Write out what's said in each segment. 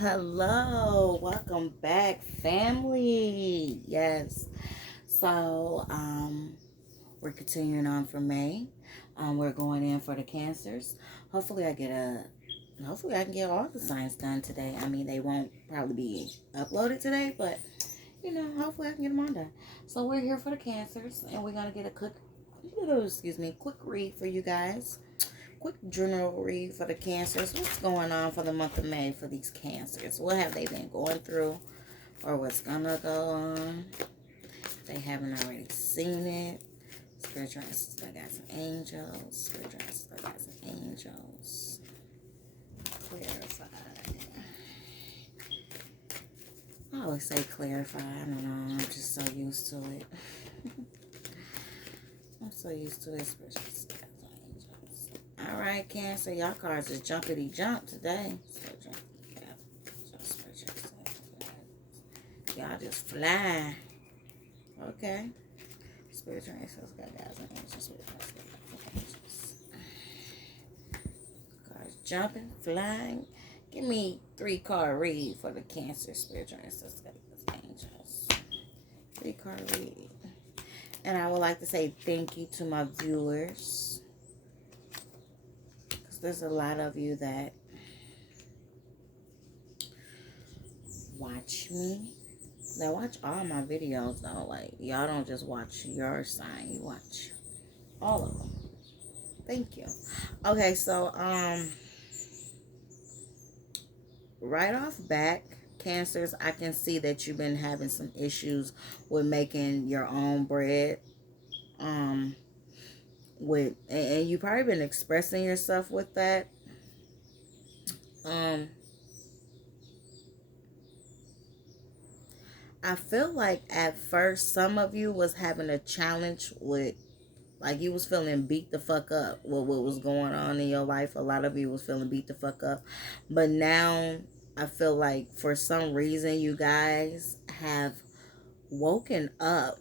Hello, welcome back, family. Yes. So, we're continuing on for May. We're going in for the cancers. Hopefully I get a hopefully I can get all the signs done today. I mean, they won't probably be uploaded today, but hopefully I can get them all done. So, we're here for the cancers and we're going to get a quick read for you guys. Quick journal read for the cancers. What's going on for the month of May for these cancers? What have they been going through or what's gonna go on? If they haven't already seen it. Spiritual ancestors, I got some angels. Spiritual ancestors, I got some angels. Clarify. I always say clarify. I don't know. I'm just so used to it. I'm so used to it. Spiritual ancestors. All right, Cancer, y'all cards is jumpity jump today. Y'all just fly. Okay. Spiritual angels, got guys and angels. Spiritual angels. Cards jumping, flying. Give me 3-card read for the Cancer spiritual angels, angels. 3-card read. And I would like to say thank you to my viewers. There's a lot of you that watch me. They watch all my videos though. Like, y'all don't just watch your sign, you watch all of them. Thank you. Okay, so right off back, Cancers, I can see that you've been having some issues with making your own bread. And you've probably been expressing yourself with that. I feel like at first some of you was having a challenge with, like, you was feeling beat the fuck up with what was going on in your life. A lot of you was feeling beat the fuck up. But now I feel like for some reason you guys have woken up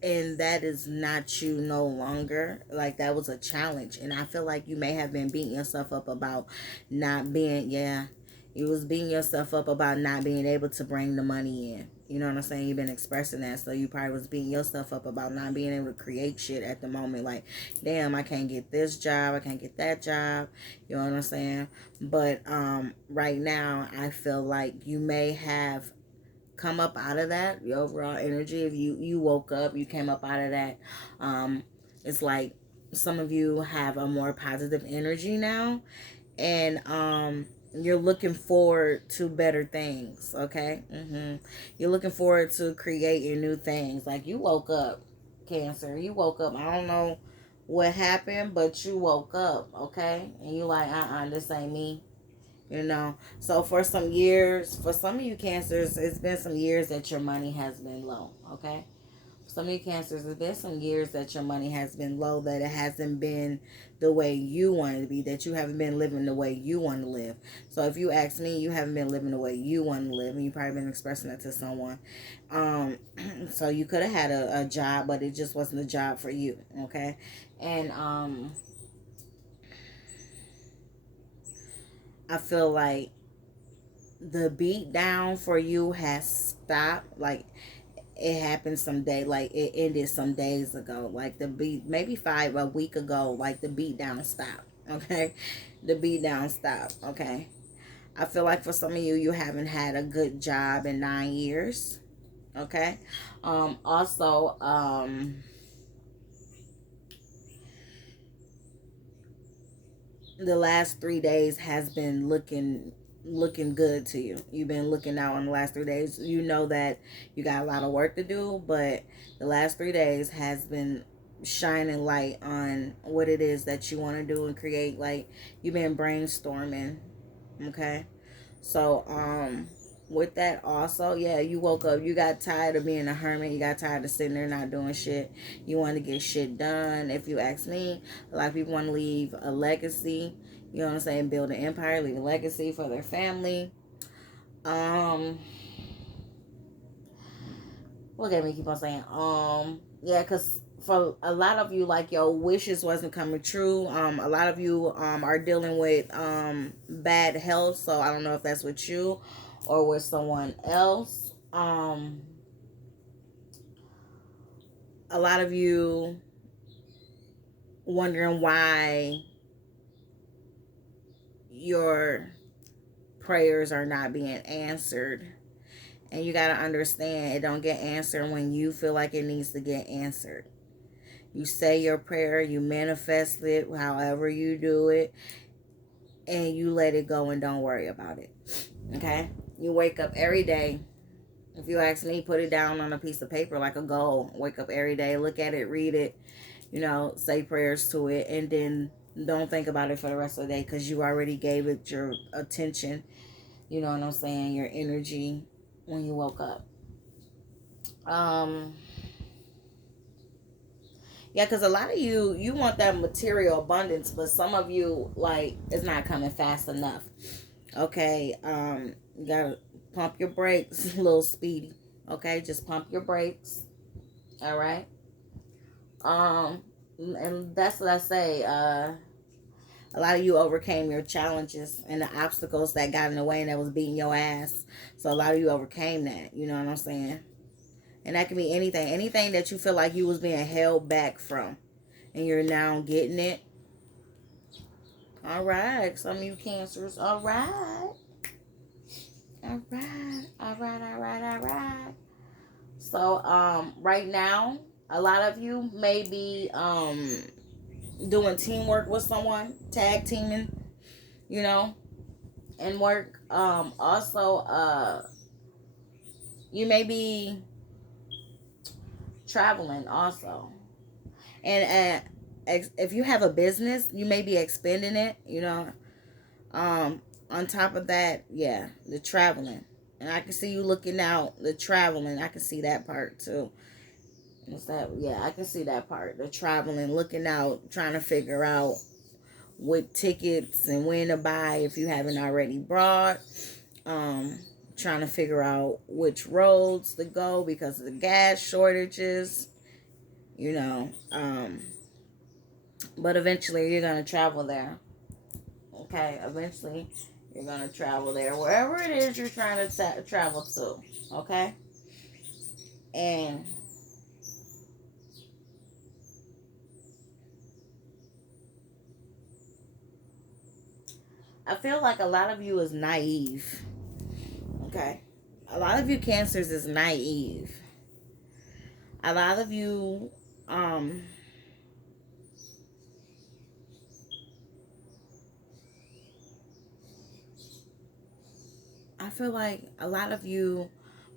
and that is not you no longer. Like, that was a challenge. And I feel like you may have been beating yourself up about not being, you was beating yourself up about not being able to bring the money in. You know what I'm saying? You've been expressing that. So you probably was beating yourself up about not being able to create shit at the moment. Like, damn, I can't get this job. I can't get that job. You know what I'm saying? But right now, I feel like you may have come up out of that, your overall energy. If you woke up, you came up out of that. It's like some of you have a more positive energy now, and you're looking forward to better things. Okay. You're looking forward to creating new things. Like, you woke up, Cancer, you woke up. I don't know what happened, but you woke up. Okay. And you like, this ain't me. So for some years, for some of you Cancers, it's been some years that your money has been low. Okay. For some of you Cancers, it's been some years that your money has been low, that it hasn't been the way you want it to be, that you haven't been living the way you want to live. So if you ask me, you haven't been living the way you want to live, and you probably been expressing that to someone. So you could have had a job, but it just wasn't a job for you. Okay. And I feel like the beat down for you has stopped. Like, it happened someday, like it ended some days ago. Like, the beat, maybe a week ago, like the beat down stopped. Okay. The beat down stopped. Okay. I feel like for some of you, you haven't had a good job in 9 years. Okay. Also, the last 3 days has been looking good to you. You've been looking out on the last 3 days. You know that you got a lot of work to do, but the last 3 days has been shining light on what it is that you want to do and create. Like, you've been brainstorming. Okay. So with that also, yeah, you woke up, you got tired of being a hermit, you got tired of sitting there not doing shit. You want to get shit done. If you ask me, a lot of people want to leave a legacy. You know what I'm saying? Build an empire, leave a legacy for their family. Look at me, keep on saying, yeah, because for a lot of you, like your wishes wasn't coming true. A lot of you are dealing with bad health, so I don't know if that's with you or with someone else. A lot of you wondering why your prayers are not being answered. And you got to understand, it don't get answered when you feel like it needs to get answered. You say your prayer, you manifest it however you do it, and you let it go and don't worry about it. Okay? You wake up every day. If you ask me, put it down on a piece of paper like a goal. Wake up every day, look at it, read it, say prayers to it, and then don't think about it for the rest of the day because you already gave it your attention, you know what I'm saying, your energy when you woke up. Yeah, because a lot of you want that material abundance, but some of you, like, it's not coming fast enough. Okay, you gotta pump your brakes a little speedy. Okay, just pump your brakes. All right. And that's what I say. A lot of you overcame your challenges and the obstacles that got in the way and that was beating your ass. So a lot of you overcame that. You know what I'm saying? And that can be anything that you feel like you was being held back from, and you're now getting it. All right, some of you cancers. All right. All right. All right. All right. All right. So right now, a lot of you may be doing teamwork with someone, tag teaming, and work. Also, you may be traveling also. And if you have a business, you may be expending it, on top of that, yeah, the traveling. And I can see you looking out, the traveling. I can see that part too. Is that, yeah, I can see that part. The traveling, looking out, trying to figure out what tickets and when to buy if you haven't already bought. Trying to figure out which roads to go because of the gas shortages, but eventually you're going to travel there. Okay, eventually you're going to travel there, wherever it is you're trying to travel to. Okay, and I feel like a lot of you is naive. Okay, a lot of you cancers is naive. A lot of you I feel like a lot of you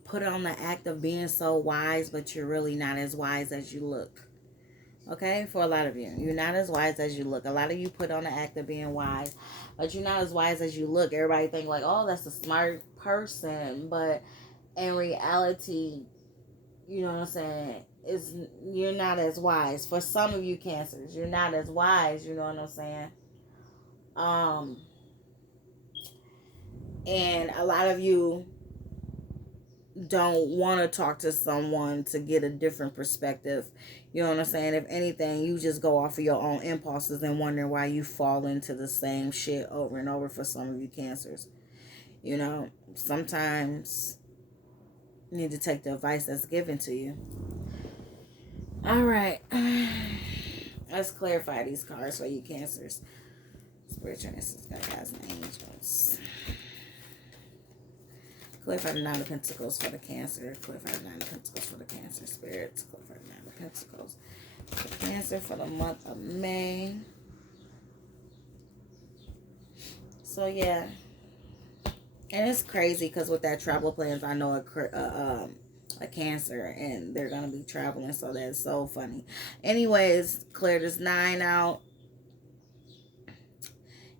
put on the act of being so wise, but you're really not as wise as you look. Okay, for a lot of you, you're not as wise as you look. A lot of you put on the act of being wise, but you're not as wise as you look. Everybody think like, oh, that's a smart person, but in reality, you know what I'm saying, is you're not as wise. For some of you cancers, you're not as wise. You know what I'm saying. And a lot of you don't want to talk to someone to get a different perspective. You know what I'm saying? If anything, you just go off of your own impulses and wonder why you fall into the same shit over and over for some of you cancers. Sometimes you need to take the advice that's given to you. All right. Let's clarify these cards for you cancers. Spiritual guys and angels. Clarify the Nine of Pentacles for the Cancer. Clarify the Nine of Pentacles for the Cancer spirits. Clarify the Nine of Pentacles for the Cancer for the month of May. So yeah, and it's crazy because with that travel plans, I know a Cancer, and they're gonna be traveling. So that's so funny. Anyways, clear this 9 out.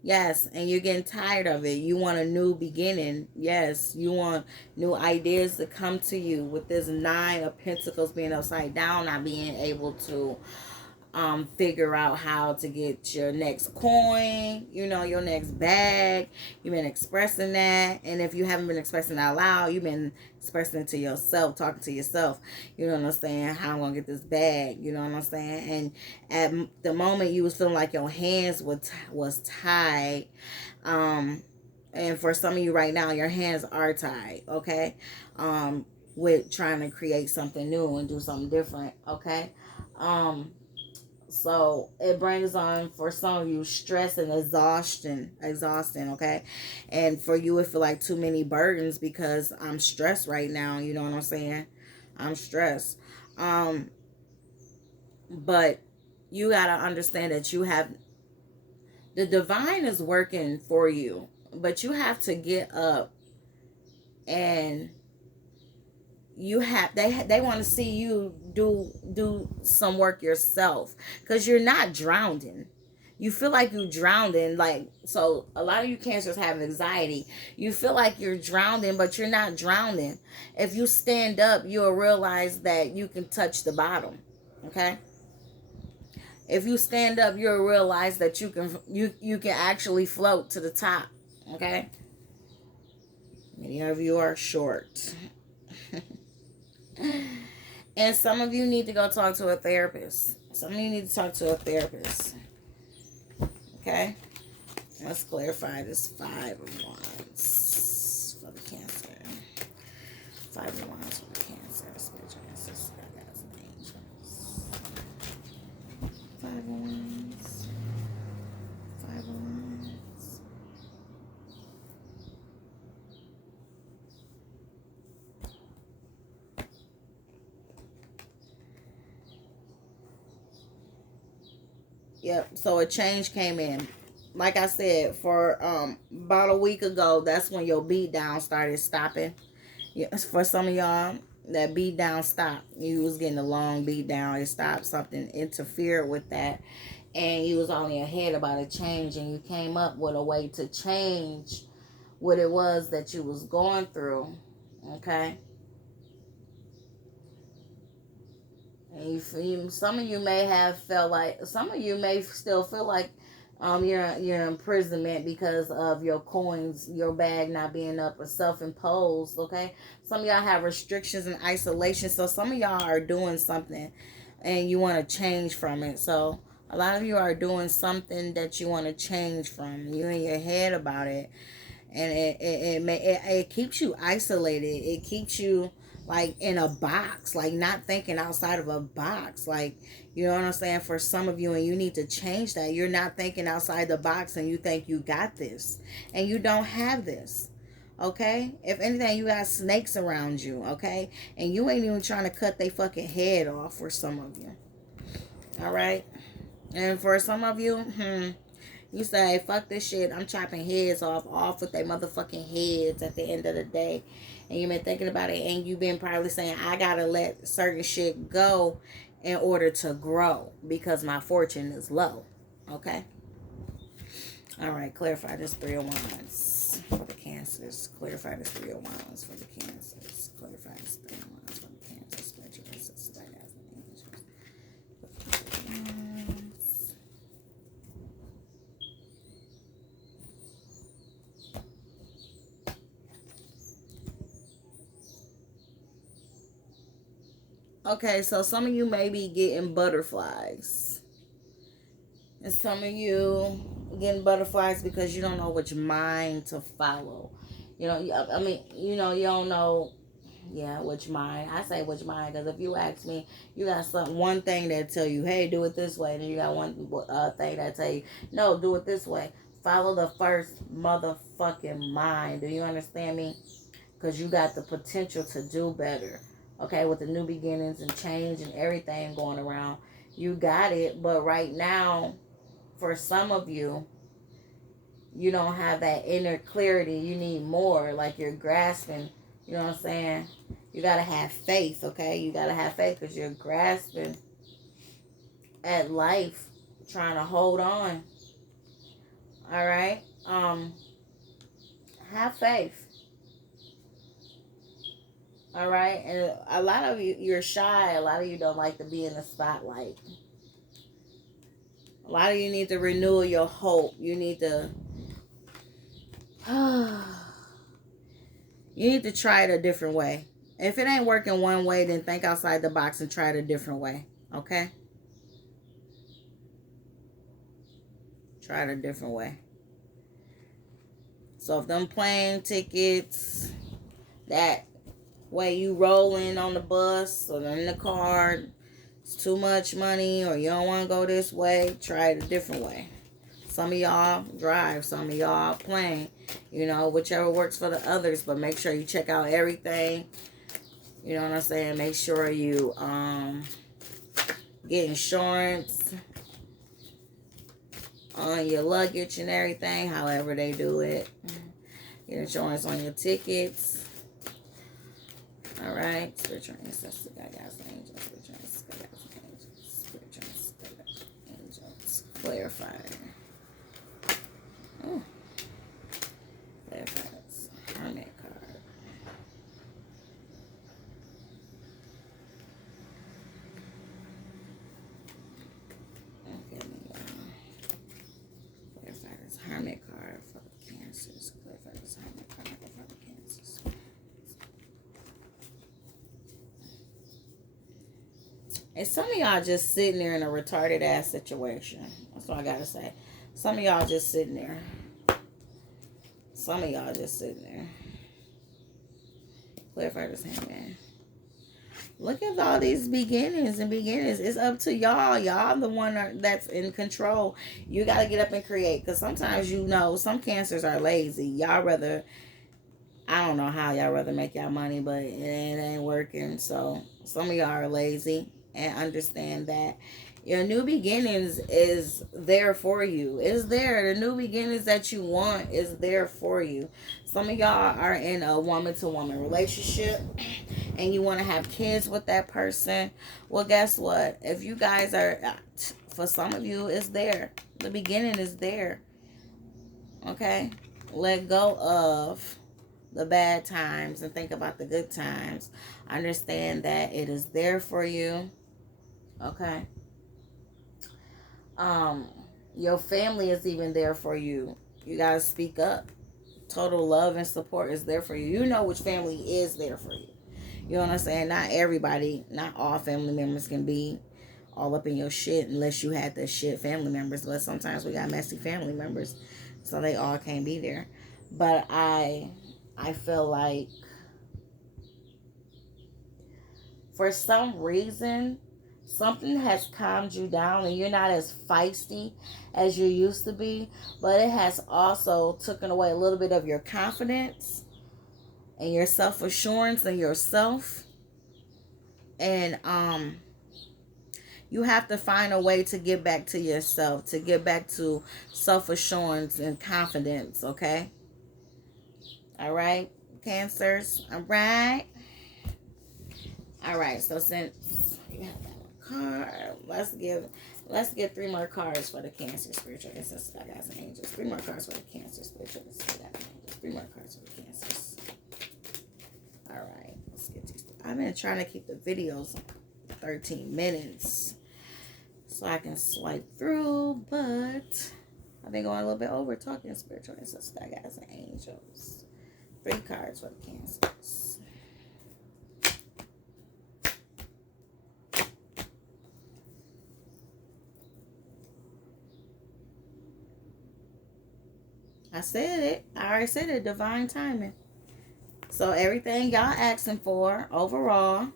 Yes, and you're getting tired of it. You want a new beginning. Yes, you want new ideas to come to you with this 9 of Pentacles being upside down, not being able to figure out how to get your next coin, your next bag. You've been expressing that. And if you haven't been expressing it out loud, you've been expressing it to yourself, talking to yourself. You know what I'm saying? How I'm going to get this bag. You know what I'm saying? And at the moment you was feeling like your hands was tied. And for some of you right now, your hands are tied. Okay. With trying to create something new and do something different. Okay. So it brings on, for some of you, stress and exhausting, okay? And for you, it feel like too many burdens because I'm stressed right now. You know what I'm saying? I'm stressed. But you got to understand that the divine is working for you, but you have to get up and they want to see you do some work yourself, because you're not drowning. You feel like you're drowning, like, so a lot of you cancers have anxiety. You feel like you're drowning, but you're not drowning. If you stand up, you'll realize that you can touch the bottom. Okay, if you stand up, you'll realize that you can actually float to the top. Okay, many of you are short. And some of you need to go talk to a therapist. Some of you need to talk to a therapist. Okay? Let's clarify this 5 of Wands for the Cancer. 5 of Wands for the Cancer. Spiritual ancestors, guides, and angels. 5 of Wands. 5 of Wands. Yep. So a change came in. Like I said, for about a week ago, that's when your beat down started stopping. Yeah, for some of y'all, that beat down stopped. You was getting a long beat down. It stopped. Something interfered with that. And you was on your head about a change, and you came up with a way to change what it was that you was going through. Okay? And some of you may have felt like, some of you may still feel like your imprisonment because of your coins, your bag not being up, or self-imposed. Okay, some of y'all have restrictions and isolation, so some of y'all are doing something and you want to change from it. So a lot of you are doing something that you want to change from. You in your head about it, and it keeps you isolated. It keeps you like in a box, like not thinking outside of a box. Like, you know what I'm saying? For some of you, and you need to change that. You're not thinking outside the box, and you think you got this, and you don't have this. Okay? If anything, you got snakes around you. Okay? And you ain't even trying to cut their fucking head off. For some of you, all right? And for some of you, you say, fuck this shit, I'm chopping heads off with their motherfucking heads at the end of the day. And you've been thinking about it, and you've been probably saying, I gotta let certain shit go in order to grow because my fortune is low. Okay? Alright, clarify this 3 of Wands for the Cancers. Clarify this 3 of Wands for the Cancers. Clarify this 3 of Wands for the Cancers. Spiritual ancestors, guides, and angels. Okay, so some of you may be getting butterflies. And some of you getting butterflies because you don't know which mind to follow. You know, I mean, you don't know, which mind. I say which mind because if you ask me, you got one thing that tell you, hey, do it this way. And then you got one thing that tell you, no, do it this way. Follow the first motherfucking mind. Do you understand me? Because you got the potential to do better. Okay, with the new beginnings and change and everything going around. You got it, but right now, for some of you, you don't have that inner clarity. You need more, like you're grasping. You know what I'm saying? You got to have faith, okay? You got to have faith because you're grasping at life, trying to hold on. All right? Have faith. All right? And a lot of you, you're shy. A lot of you don't like to be in the spotlight. A lot of you need to renew your hope. You need to you need to try it a different way. If it ain't working one way, then think outside the box and try it a different way. Okay? Try it a different way. So if them plane tickets, that way you rolling on the bus or in the car, it's too much money, or you don't want to go this way, try it a different way. Some of y'all drive, some of y'all plane, you know, whichever works for the others, but make sure you check out everything. You know what I'm saying? Make sure you get insurance on your luggage and everything, however they do it. Get insurance on your tickets. All right. Spiritual ancestors, guys, angels, spiritual ancestors, guys, angels, spiritual ancestors, angels. Clarifier. Oh. Clarifier. Hermit card. Okay, Clarifier. Hermit card for the cancers. Clarifier. Hermit card for the cancers. And some of y'all just sitting there in a retarded ass situation. That's what I gotta say. Some of y'all just sitting there. Some of y'all just sitting there. Clarify this hand, man. Look at all these beginnings and beginnings. It's up to y'all. Y'all the one that's in control. You gotta get up and create. Because sometimes, you know, some cancers are lazy. Y'all rather, I don't know how y'all rather make y'all money, but it ain't working. So some of y'all are lazy. And understand that your new beginnings is there for you. It's there. The new beginnings that you want is there for you. Some of y'all are in a woman-to-woman relationship and you want to have kids with that person. Well, guess what? If you guys are, for some of you, it's there. The beginning is there. Okay? Let go of the bad times and think about the good times. Understand that it is there for you. Okay. Your family is even there for you. You gotta speak up. Total love and support is there for you. You know which family is there for you. You know what I'm saying? Not everybody, not all family members can be all up in your shit unless you had the shit family members. But sometimes we got messy family members, so they all can't be there. But I feel like for some reason, something has calmed you down and you're not as feisty as you used to be, but it has also taken away a little bit of your confidence and your self-assurance in yourself. And you have to find a way to get back to yourself, to get back to self-assurance and confidence, okay? All right, Cancers. All right. All right, so since you have that card, let's get 3 more cards for the Cancer, spiritual ancestors, guys, and angels. 3 more cards for the Cancer, spiritual ancestors, guys, and angels. 3 more cards for the Cancers. All right, let's get these. I've been trying to keep the videos 13 minutes so I can swipe through, but I've been going a little bit over talking spiritual ancestors, guys, and angels. 3 cards for the Cancers. I said it. I already said it. Divine timing. So everything y'all asking for overall,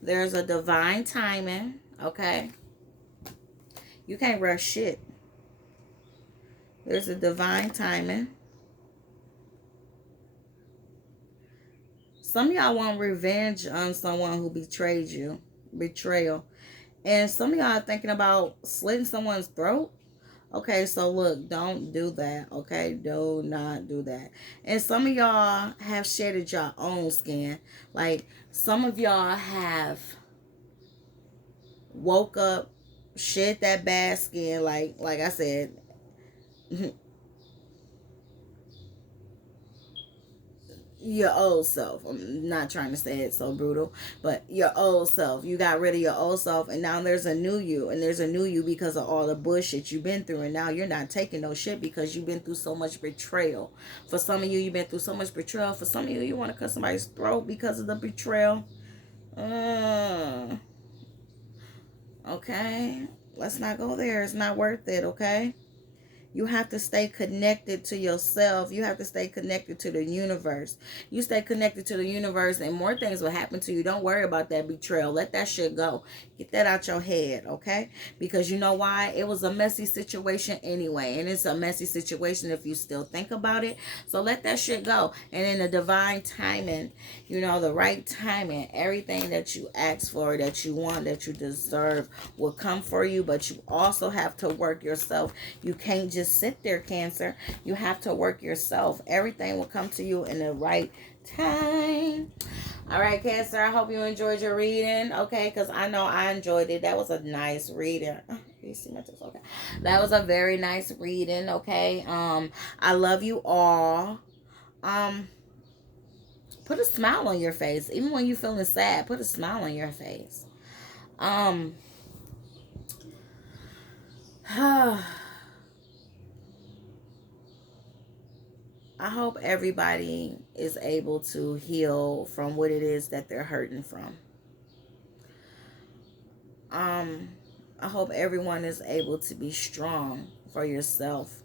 there's a divine timing. Okay. You can't rush shit. There's a divine timing. Some of y'all want revenge on someone who betrayed you. Betrayal. And some of y'all are thinking about slitting someone's throat. Okay, so look, don't do that, okay? Do not do that. And some of y'all have shedded your own skin. Like, some of y'all have woke up, shed that bad skin, like I said. your old self. I'm not trying to say it so brutal, but your old self. You got rid of your old self, and now there's a new you, and there's a new you because of all the bullshit you've been through, and now you're not taking no shit because you've been through so much betrayal. For some of you, you've been through so much betrayal. For some of you, you want to cut somebody's throat because of the betrayal. Okay, let's not go there. It's not worth it. Okay. You have to stay connected to yourself. You have to stay connected to the universe. You stay connected to the universe and more things will happen to you. Don't worry about that betrayal. Let that shit go. Get that out your head, okay? Because you know why? It was a messy situation anyway. And it's a messy situation if you still think about it. So let that shit go. And in the divine timing, the right timing, everything that you ask for, that you want, that you deserve will come for you. But you also have to work yourself. You can't just sit there, Cancer. You have to work yourself. Everything will come to you in the right time. All right, Cancer, I hope you enjoyed your reading. Okay, because I know I enjoyed it. That was a nice reading. You see my text? Okay, that was a very nice reading. Okay, I love you all. Put a smile on your face. Even when you're feeling sad, put a smile on your face. I hope everybody is able to heal from what it is that they're hurting from. I hope everyone is able to be strong for yourself.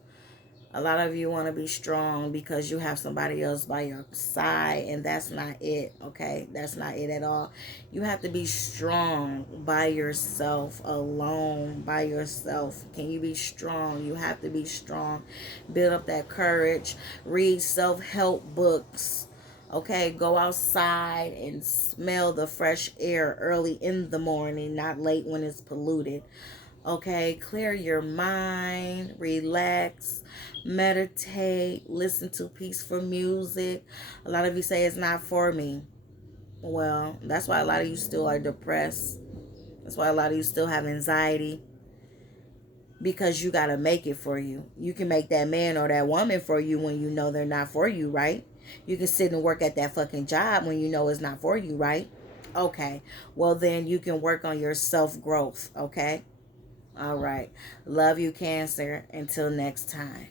A lot of you want to be strong because you have somebody else by your side, and that's not it, okay? That's not it at all. You have to be strong by yourself, alone, by yourself. Can you be strong? You have to be strong. Build up that courage. Read self-help books, okay? Go outside and smell the fresh air early in the morning, not late when it's polluted. Okay, clear your mind, relax, meditate, listen to peaceful music. A lot of you say it's not for me. Well, that's why a lot of you still are depressed. That's why a lot of you still have anxiety. Because you got to make it for you. You can make that man or that woman for you when you know they're not for you, right? You can sit and work at that fucking job when you know it's not for you, right? Okay, well then you can work on your self-growth, okay? All right. Love you, Cancer. Until next time.